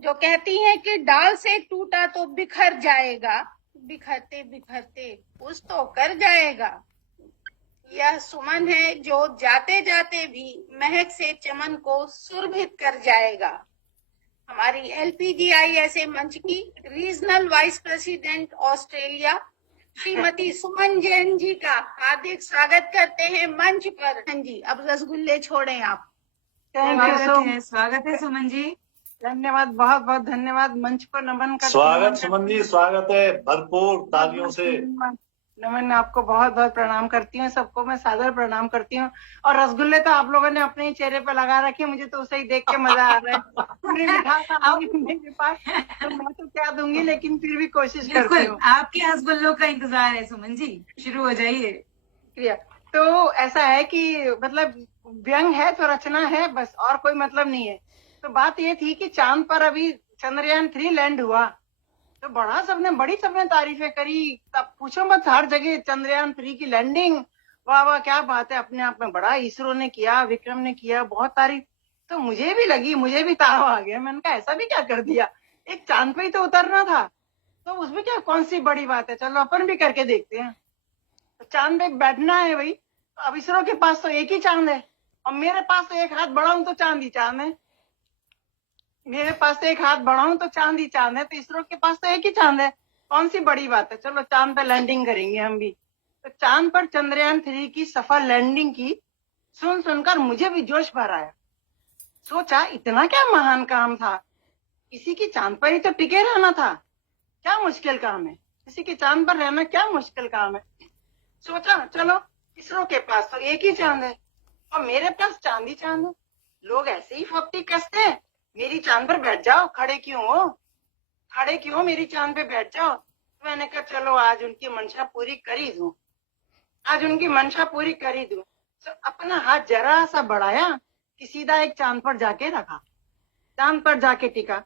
जो कहती हैं कि डाल से टूटा तो बिखर जाएगा, बिखरते बिखरते कुछ तो कर जाएगा। यह सुमन है जो जाते जाते भी महक से चमन को सुरभित कर जाएगा। हमारी LPGISA मंच की regional vice president Australia Shrimati Suman Jain ji का हार्दिक स्वागत करते हैं मंच पर। हाँ जी, अब रसगुल्ले छोड़ें आप। स्वागत है सुमन जी। धन्यवाद, बहुत बहुत धन्यवाद। मंच पर नमन करती स्वागत सुमन जी, स्वागत है भरपूर तालियों से। नमन, आपको बहुत बहुत प्रणाम करती हूँ, सबको मैं सादर प्रणाम करती हूँ। और रसगुल्ले तो आप लोगों ने अपने ही चेहरे पे लगा रखे, मुझे तो उसे ही देख के मजा आ रहा है। पूरी मिठास मेरे पास, तो मैं तो क्या दूंगी, लेकिन फिर भी कोशिश करती हूँ। आपके रसगुल्लों का इंतजार है सुमन जी, शुरू हो जाइए। तो ऐसा है कि मतलब व्यंग है तो रचना है, बस और कोई मतलब नहीं है। तो बात ये थी कि चांद पर अभी चंद्रयान 3 लैंड हुआ, तो बड़ी सबने तारीफें करी। तब पूछो मत, हर जगह चंद्रयान 3 की लैंडिंग, वाह वाह क्या बात है, अपने आप में बड़ा इसरो ने किया, विक्रम ने किया, बहुत तारीफ। तो मुझे भी ताव आ गया। मैंने कहा ऐसा भी क्या कर दिया, एक चांद पे ही तो उतरना था, तो उसमें क्या कौन सी बड़ी बात है, चलो अपन भी करके देखते हैं। तो चांद पे बैठना है भाई। तो अब इसरो के पास तो एक ही चांद है, और मेरे पास तो एक हाथ बढ़ाऊं तो चांद ही चांद है। मेरे पास तो एक हाथ बढ़ाऊं तो चांद ही चांद है, तो इसरो के पास तो एक ही चांद है, कौन सी बड़ी बात है, चलो चांद पे लैंडिंग करेंगे हम भी। तो चांद पर चंद्रयान 3 की सफल लैंडिंग की सुनकर मुझे भी जोश भर आया। सोचा इतना क्या महान काम था, किसी की चांद पर ही तो टिके रहना था, क्या मुश्किल काम है, किसी के चांद पर रहना क्या मुश्किल काम है। सोचा चलो इसरो के पास तो एक ही चांद है, और मेरे पास चांद ही चांद है, लोग ऐसे ही फप्ती कसते हैं, मेरी चांद पर बैठ जाओ, खड़े क्यों हो, मेरी चांद पे बैठ जाओ। तो मैंने कहा चलो आज उनकी मंशा पूरी कर ही दूं। तो अपना हाथ जरा सा बढ़ाया कि सीधा एक चांद पर जाके रखा, चांद पर जाके टिका।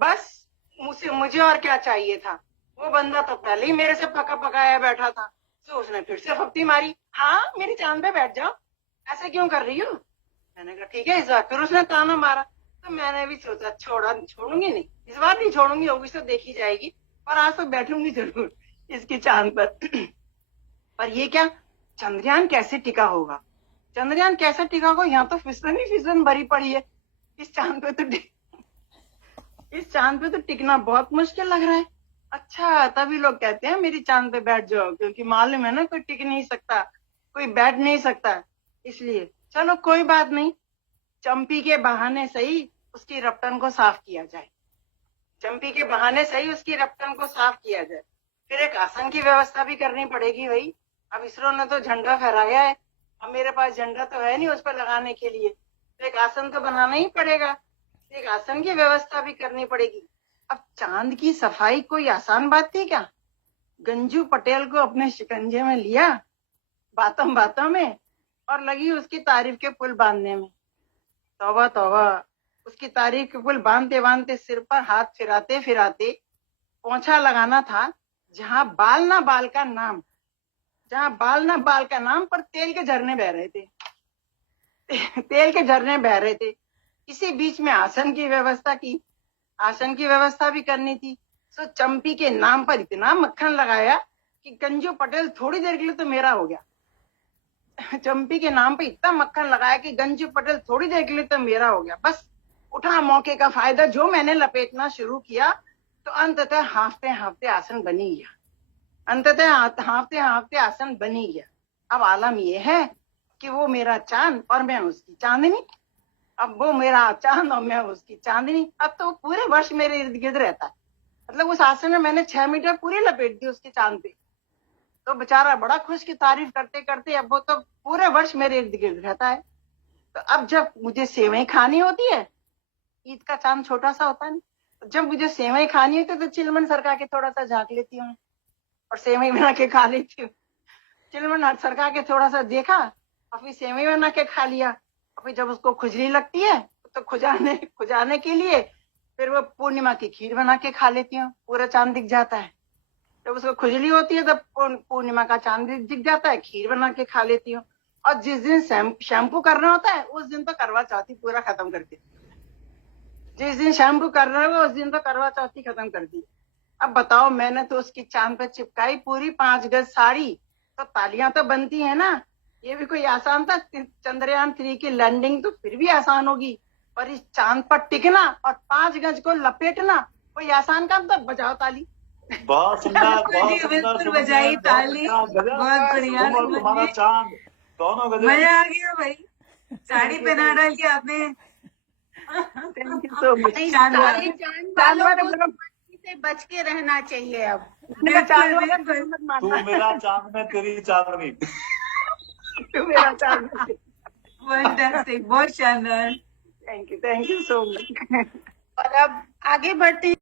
बस मुझे और क्या चाहिए था, वो बंदा तो पहले ही मेरे से पका पकाया बैठा था। तो उसने फिर से फप्ती मारी, हाँ मेरी चांद पे बैठ जाओ, ऐसे क्यों कर रही हो। मैंने कहा ठीक है इस बार। फिर उसने ताना मारा, तो मैंने भी सोचा छोड़ूंगी नहीं, इस बार नहीं छोड़ूंगी, होगी तो देखी जाएगी, पर आज तो बैठूंगी जरूर इसकी चांद पर। पर ये क्या, चंद्रयान कैसे टिका होगा, यहाँ तो फिसलन ही फिसलन भरी पड़ी है, इस चांद पे तो टिकना बहुत मुश्किल लग रहा है। अच्छा, तभी लोग कहते हैं मेरी चांद पे बैठ जाओ, क्योंकि मालूम है ना कोई टिक नहीं सकता, कोई बैठ नहीं सकता, इसलिए चलो कोई बात नहीं, चंपी के बहाने सही उसकी रपटन को साफ किया जाए। फिर एक आसन की व्यवस्था भी करनी पड़ेगी भाई। अब इसरो ने तो झंडा फहराया है, अब मेरे पास झंडा तो है नहीं उस पर लगाने के लिए, तो एक आसन तो बनाना ही पड़ेगा, एक आसन की व्यवस्था भी करनी पड़ेगी। अब चांद की सफाई कोई आसान बात थी क्या। गंजू पटेल को अपने शिकंजे में लिया बातों में, और लगी उसकी तारीफ के पुल बांधने में। तौबा तौबा, उसकी तारीफ के पुल बांधते सिर पर हाथ फिराते पोंछा लगाना था जहां बाल ना बाल का नाम पर तेल के झरने बह रहे थे। इसी बीच में आसन की व्यवस्था भी करनी थी। सो चंपी के नाम पर इतना मक्खन लगाया कि गंजू पटेल थोड़ी देर के लिए तो मेरा हो गया। चंपी के नाम पे इतना मक्खन लगाया कि गंजू पटेल थोड़ी देर के लिए तो मेरा हो गया। बस उठा मौके का फायदा, जो मैंने लपेटना शुरू किया, तो अंततः हाफते आसन बनी गया। अब आलम यह है कि वो मेरा चांद और मैं उसकी चांदनी, अब तो पूरे वर्ष मेरे इर्द गिर्द रहता है। मतलब उस आसन में मैंने 6 मीटर पूरी लपेट दी उसके चांद पे, तो बेचारा बड़ा खुश की तारीफ करते अब वो तो पूरे वर्ष मेरे इर्द गिर्द रहता है। तो अब जब मुझे सेवई खानी होती है, ईद का चांद छोटा सा होता है ना, जब मुझे सेवई खानी होती है तो चिलमन सरका के थोड़ा सा झांक लेती हूँ और सेवई बना के खा लेती हूँ। चिलमन सरका के थोड़ा सा देखा और फिर सेवई बना के खा लिया। और फिर जब उसको खुजली लगती है तो खुजाने के लिए फिर वो पूर्णिमा की खीर बना के खा लेती हूँ, पूरा चांद दिख जाता है। जब उसको खुजली होती है तब पूर्णिमा का चांद दिख जाता है, खीर बना के खा लेती हूँ। और जिस दिन शैम्पू करना होता है उस दिन तो करवा चौथी पूरा खत्म करके, जिस दिन शाम को कर रहे हो उस दिन तो करवा चौथी खत्म कर दी। अब बताओ, मैंने तो उसकी चांद पे चिपकाई पूरी 5 गज साड़ी, तो तालियां तो बनती है ना। ये भी कोई आसान था? चंद्रयान 3 की लैंडिंग तो फिर भी आसान होगी, पर इस चांद पर टिकना और 5 गज को लपेटना कोई आसान काम? तो बजाओ ताली। बहुत सुंदर, बहुत जी, सुंदर बिल्कुल सुमन जी, बजाई बहुत ताली। अच्छा, गजब। बहुत बढ़िया तुम और सुमन तुम्हारा जी, चांद दोनों गजब। मजा आ गया भाई। साड़ी पहना डाल के आपने। Thank you so much. नहीं, शानदार। सारे चांद चांद वालों वाले को मतलब सुमन से बच के रहना चाहिए अब। मैंने कहा, चांद बिल्कुल, वाले बिल्कुल। मत तू मानना। मेरा चांद में तेरी चांदनी। तू मेरा चांद। फैंटास्टिक, बहुत शानदार। Thank you so much. और अब आगे बढ़ते हैं।